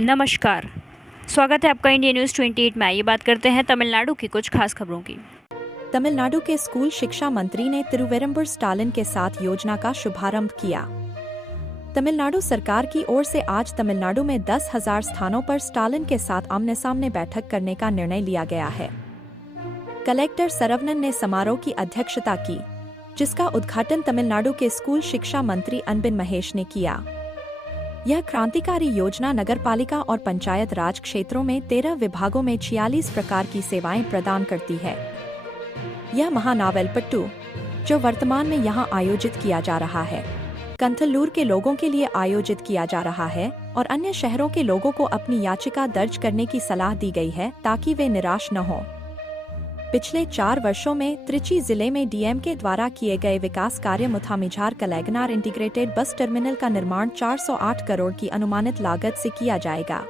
नमस्कार। स्वागत है आपका इंडिया न्यूज़ 28 में। ये बात करते हैं तमिलनाडु की कुछ खास खबरों की। तमिलनाडु के स्कूल शिक्षा मंत्री ने तिरुवेरम्बुर स्टालिन के साथ योजना का शुभारंभ किया। तमिलनाडु सरकार की ओर से आज तमिलनाडु में 10,000 स्थानों पर स्टालिन के साथ आमने सामने बैठक करने का निर्णय लिया गया है। कलेक्टर सरवनन ने समारोह की अध्यक्षता की, जिसका उद्घाटन तमिलनाडु के स्कूल शिक्षा मंत्री अनबिन महेश ने किया। यह क्रांतिकारी योजना नगरपालिका और पंचायत राज क्षेत्रों में 13 विभागों में 46 प्रकार की सेवाएं प्रदान करती है। यह महानावेलपट्टू, जो वर्तमान में यहां आयोजित किया जा रहा है, कंथलूर के लोगों के लिए आयोजित किया जा रहा है और अन्य शहरों के लोगों को अपनी याचिका दर्ज करने की सलाह दी गई है ताकि वे निराश न हों। पिछले 4 वर्षों में त्रिची जिले में डीएमके द्वारा किए गए विकास कार्य मुथामिझार कलैगनार इंटीग्रेटेड बस टर्मिनल का निर्माण 408 करोड़ की अनुमानित लागत से किया जाएगा।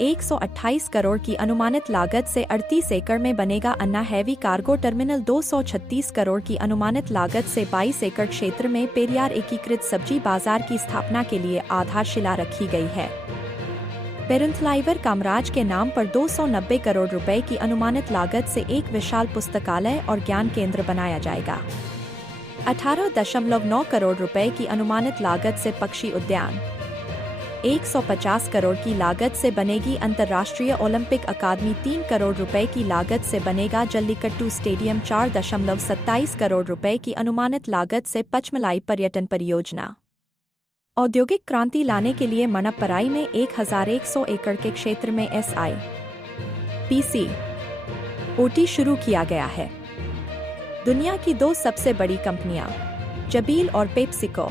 128 करोड़ की अनुमानित लागत से 38 एकड़ में बनेगा अन्ना हैवी कार्गो टर्मिनल। 236 करोड़ की अनुमानित लागत से 22 एकड़ क्षेत्र में पेरियार एकीकृत सब्जी बाजार की स्थापना के लिए आधारशिला रखी गई है। पेरुंथलाइवर कामराज के नाम पर 290 करोड़ रुपए की अनुमानित लागत से एक विशाल पुस्तकालय और ज्ञान केंद्र बनाया जाएगा। 18.9 करोड़ रुपए की अनुमानित लागत से पक्षी उद्यान, 150 करोड़ की लागत से बनेगी अंतर्राष्ट्रीय ओलंपिक अकादमी, 3 करोड़ रुपए की लागत से बनेगा जल्लीकट्टू स्टेडियम, 4.27 करोड़ रुपए की अनुमानित लागत से पचमलाई पर्यटन परियोजना। औद्योगिक क्रांति लाने के लिए मनप्पराई में 1100 एकड़ के क्षेत्र में SIPCOT शुरू किया गया है। दुनिया की 2 सबसे बड़ी कंपनियां जबील और पेप्सिको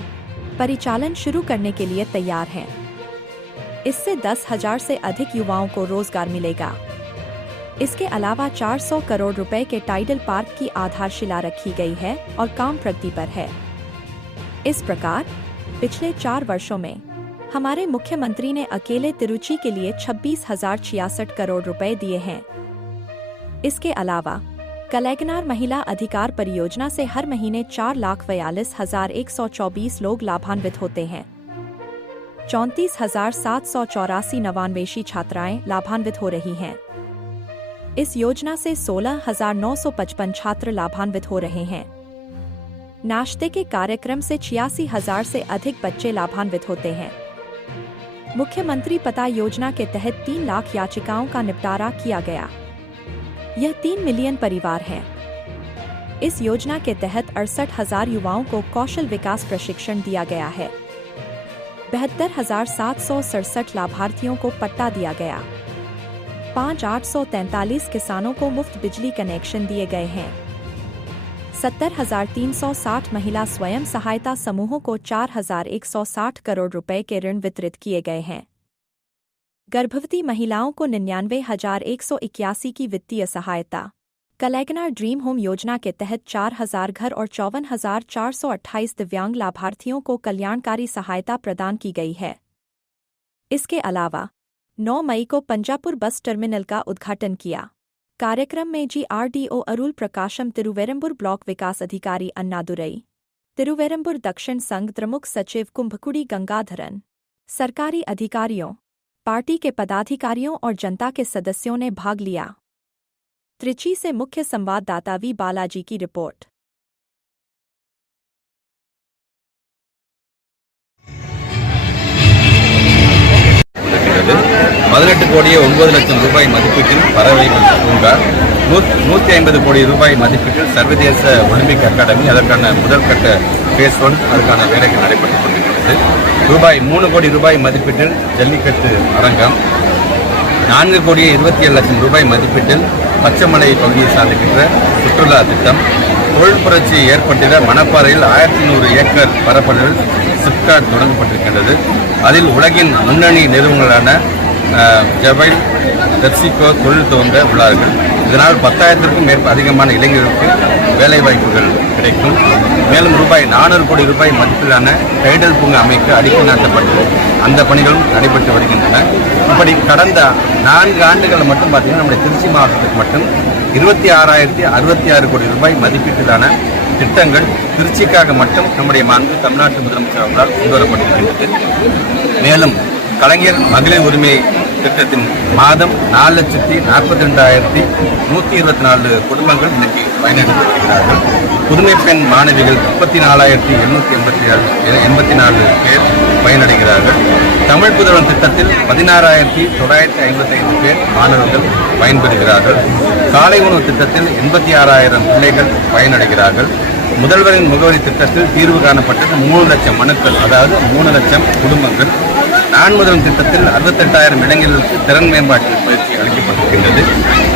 परिचालन शुरू करने के लिए तैयार हैं। इससे 10,000 से अधिक युवाओं को रोजगार मिलेगा। इसके अलावा 400 करोड़ रुपए के टाइडल पार्क की आधारशिला रखी गई है और काम प्रगति पर है। इस प्रकार पिछले 4 वर्षों में हमारे मुख्यमंत्री ने अकेले तिरुचि के लिए 26,066 करोड़ रुपए दिए हैं। इसके अलावा कलैगनार महिला अधिकार परियोजना से हर महीने 4,42,124 लोग लाभान्वित होते हैं। 34,784 नवान्वेषी छात्राएं लाभान्वित हो रही हैं। इस योजना से 16,955 छात्र लाभान्वित हो रहे हैं। नाश्ते के कार्यक्रम से 86,000 से अधिक बच्चे लाभान्वित होते हैं। मुख्यमंत्री पता योजना के तहत 3 लाख याचिकाओं का निपटारा किया गया। यह 3 मिलियन परिवार हैं। इस योजना के तहत 68,000 युवाओं को कौशल विकास प्रशिक्षण दिया गया है। 72,767 लाभार्थियों को पट्टा दिया गया। 5,843 किसानों को मुफ्त बिजली कनेक्शन दिए गए हैं। 70,360 महिला स्वयं सहायता समूहों को 4,160 करोड़ रुपए के ऋण वितरित किए गए हैं। गर्भवती महिलाओं को 99,181 की वित्तीय सहायता। कलैगनार ड्रीम होम योजना के तहत 4,000 घर और 54,428 दिव्यांग लाभार्थियों को कल्याणकारी सहायता प्रदान की गई है। इसके अलावा 9 मई को पंजापुर बस टर्मिनल का उद्घाटन किया। कार्यक्रम में GRDO अरुल प्रकाशम, तिरुवेरम्बुर ब्लॉक विकास अधिकारी अन्नादुरई, तिरुवेरम्बुर दक्षिण संघ प्रमुख सचिव कुंभकुड़ी गंगाधरन, सरकारी अधिकारियों, पार्टी के पदाधिकारियों और जनता के सदस्यों ने भाग लिया। त्रिची से मुख्य संवाददाता वी बालाजी की रिपोर्ट। 18 கோடியே 9 லட்சம் ரூபாய் மதிப்பீட்டில் பறவைகள் பூங்கா, 150 கோடி ரூபாய் மதிப்பீட்டில் சர்வதேச ஒலிம்பிக் அகாடமி, அதற்கான முதல் கட்ட phase 1 அதற்கான வேலைகள் நடைபெற்றுக் கொண்டிருக்கிறது. ரூபாய் 3 கோடி ரூபாய் மதிப்பீட்டில் ஜல்லிக்கட்டு அரங்கம், 4 கோடியே 27 லட்சம் ரூபாய் மதிப்பீட்டில் பச்சைமலை பகுதியை சார்ந்திருக்கின்ற சுற்றுலா திட்டம், தொழில் புரட்சி ஏற்பட்டிட மணப்பாறையில் 1100 ஏக்கர் பரப்பளவில் சிப்காட் தொடங்கப்பட்டிருக்கின்றது. அதில் உலகின் முன்னணி நிறுவனங்களான ஜபைல், பெப்சிகோ தொழில் துவங்க உள்ளார்கள். இதனால் 10,000க்கும் அதிகமான இளைஞர்களுக்கு வேலைவாய்ப்புகள் கிடைக்கும். மேலும் ரூபாய் 400 கோடி ரூபாய் மதிப்பிலான டைடல் பூங்கா அமைக்க அடிக்கல் நாட்டப்பட்டு அந்த பணிகளும் நடைபெற்று வருகின்றன. இப்படி கடந்த 4 ஆண்டுகள் மட்டும் பார்த்தீங்கன்னா நம்முடைய திருச்சி மாவட்டத்துக்கு மட்டும் 26,066 கோடி ரூபாய் மதிப்பீட்டிலான திட்டங்கள் திருச்சிக்காக மட்டும் நம்முடைய மாண்பு தமிழ்நாட்டு முதலமைச்சர் அவர்களால் கொண்டு வரப்பட்டிருக்கின்றது. மேலும் கலைஞர் மகளிர் உரிமை திட்டத்தின் மாதம் 4,42,124 குடும்பங்கள் இன்னைக்கு பயனடைந்து வருகிறார்கள். புதுமை பெண் மாணவிகள் 34,784 பேர் பயனடைகிறார்கள். தமிழ் புதல்வன் திட்டத்தில் 16,955 பேர் மாணவர்கள் பயன்பெறுகிறார்கள். காலை உணவு திட்டத்தில் 86,000 பிள்ளைகள் பயனடைகிறார்கள். முதல்வரின் முகவரி திட்டத்தில் தீர்வு காணப்பட்டது 3 லட்சம் மனுக்கள், அதாவது 3 லட்சம் குடும்பங்கள். நான் முதல்வன் திட்டத்தில் 68,000 இளைஞர்களுக்கு திறன் மேம்பாட்டு பயிற்சி அளிக்கப்பட்டிருக்கின்றது.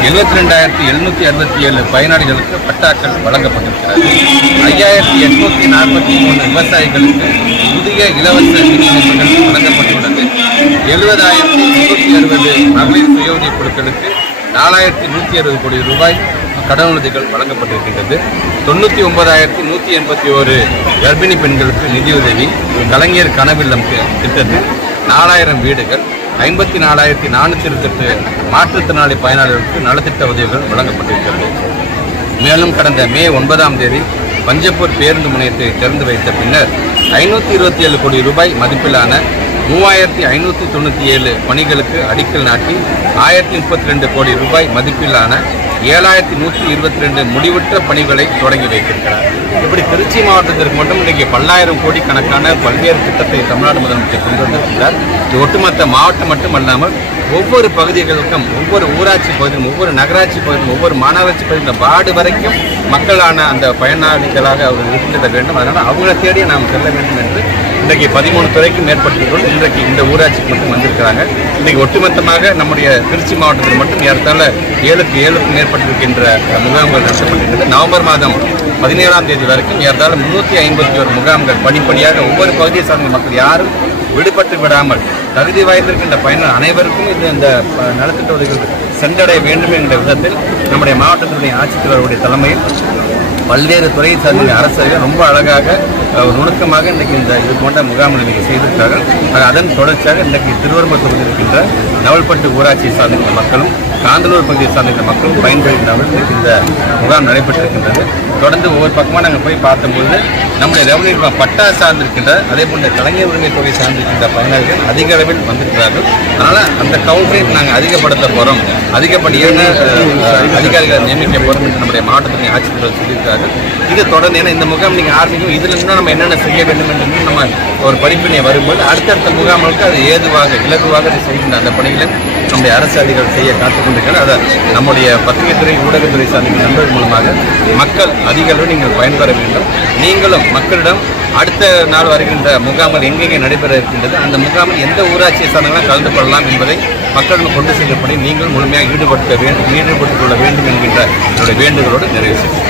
72,767 பயனாளிகளுக்கு பட்டாக்கள் வழங்கப்பட்டிருக்கிறது. 5,843 விவசாயிகளுக்கு புதிய இலவச மின் இணைப்புகள் வழங்கப்பட்டுள்ளது. 70,360 மகளிர் சுய உதவிக் குழுக்களுக்கு 4,160 கோடி ரூபாய் கடனுதவிகள் வழங்கப்பட்டிருக்கின்றது. 99,181 கர்ப்பிணி பெண்களுக்கு நிதியுதவி. கலைஞர் கனவில்லம் திட்டத்தில் 4,000 வீடுகள், 54,428 மாற்றுத்திறனாளி பயனாளர்களுக்கு நலத்திட்ட உதவிகள் வழங்கப்பட்டிருக்கிறது. மேலும் கடந்த மே 9ஆம் தேதி பஞ்சப்பூர் பேருந்து முனையத்தை திறந்து வைத்த பின்னர் 527 கோடி ரூபாய் மதிப்பிலான 3,597 பணிகளுக்கு அடிக்கல் நாட்டி 1,032 கோடி ரூபாய் மதிப்பிலான 7,122 முடிவுற்ற பணிகளை தொடங்கி வைத்திருக்கிறார். இப்படி திருச்சி மாவட்டத்திற்கு மட்டும் இன்றைக்கு பல்லாயிரம் கோடி கணக்கான பல்வேறு திட்டத்தை தமிழ்நாடு முதலமைச்சர் கொண்டு வந்திருக்கிறார். இது ஒட்டுமொத்த மாவட்டம் மட்டுமல்லாமல் ஒவ்வொரு பகுதிகளுக்கும், ஒவ்வொரு ஊராட்சி பகுதியும், ஒவ்வொரு நகராட்சி பகுதியும், ஒவ்வொரு மாநகராட்சி பகுதியில் வார்டு வரைக்கும் மக்களான அந்த பயனாளிகளாக அவர்கள் இருந்திட வேண்டும். அதனால் அவங்களை தேடி நாம் செல்ல வேண்டும் என்று இன்றைக்கு 13 துறைக்கும் மேற்பட்டவர்கள் இன்றைக்கு இந்த ஊராட்சிக்கு மட்டும் வந்திருக்கிறாங்க. இன்றைக்கு ஒட்டுமொத்தமாக நம்முடைய திருச்சி மாவட்டத்தில் மட்டும் ஏறத்தாழ 7க்கும் மேற்பட்டிருக்கின்ற முகாம்கள் நடத்தப்பட்டிருக்கிறது. நவம்பர் மாதம் 17ஆம் தேதி வரைக்கும் ஏறத்தாழ 351 முகாம்கள் படிப்படியாக ஒவ்வொரு பகுதியை சார்ந்த மக்கள் யாரும் விடுபட்டு விடாமல் தகுதி வாய்ந்திருக்கின்ற பயனர் அனைவருக்கும் இது இந்த நலத்திட்ட உதவிகள் சென்றடைய வேண்டும் என்ற விதத்தில் நம்முடைய மாவட்டத்தினுடைய ஆட்சித்தலைவருடைய தலைமையில் பல்வேறு துறையை சார்ந்த அரசர்கள் ரொம்ப அழகாக நுணுக்கமாக இன்றைக்கு இது போன்ற முகாம்களை இன்றைக்கி செய்திருக்கிறார்கள். அதன் தொடர்ச்சியாக இன்றைக்கு திருவெரும்பூர் தொகுதியில் இருக்கின்ற நவல்பட்டு ஊராட்சியை சார்ந்த மக்களும் காந்தலூர் பகுதியை சார்ந்த மக்களும் பயன்படுத்தினார்கள். இன்றைக்கு இந்த முகாம் நடைபெற்றிருக்கின்றது. தொடர்ந்து ஒவ்வொரு பக்கமாக நாங்கள் போய் பார்த்தபோது நம்முடைய ரெவன்யூ பட்டா சார்ந்திருக்கின்ற அதே போன்ற கலைஞர் உரிமை தொகை சார்ந்திருக்கின்ற பயனாளிகள் அதிக அளவில் வந்திருக்கிறார்கள். அதனால் அந்த கவுண்டரை நாங்கள் அதிகப்படுத்த போகிறோம், அதிகப்படியான அதிகாரிகளை நியமிக்க போகிறோம் என்று நம்முடைய மாவட்டத்தினுடைய ஆட்சித்தலைவர் சொல்லியிருக்கிறார்கள். இது தொடர்ந்து ஏன்னா இந்த முகாம் நீங்கள் ஆரம்பிக்கும் இதில் இன்னும் நம்ம என்னென்ன செய்ய வேண்டும் என்று நம்ம ஒரு படிப்பினை வரும்போது அடுத்தடுத்த முகாம்களுக்கு அது ஏதுவாக இலகுவாக செய்கின்ற அந்த பணிகளை நம்முடைய அரசு அதிகாரிகள் செய்ய காத்துக்கொண்டிருக்கிறார். அதை நம்முடைய பத்திரிகைத்துறை ஊடகத்துறை சார்ந்த நண்பர்கள் மூலமாக மக்கள் அதிக அளவில் நீங்கள் பயன்பெற வேண்டும். நீங்களும் மக்களிடம் அடுத்த நாள் வருகின்ற முகாம்கள் எங்கெங்கே நடைபெற இருக்கின்றது, அந்த முகாமில் எந்த ஊராட்சியை சார்ந்தவர்களும் கலந்து கொள்ளலாம் என்பதை மக்களிடம் கொண்டு செல்லப்படி நீங்கள் முழுமையாக ஈடுபடுத்திக் கொள்ள வேண்டும் என்கின்ற என்னுடைய வேண்டுகளோடு நிறைவு செய்யும்.